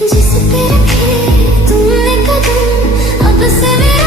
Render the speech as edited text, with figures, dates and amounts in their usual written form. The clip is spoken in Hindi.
जिस पे रखे तुमने कदम, अब से मेरा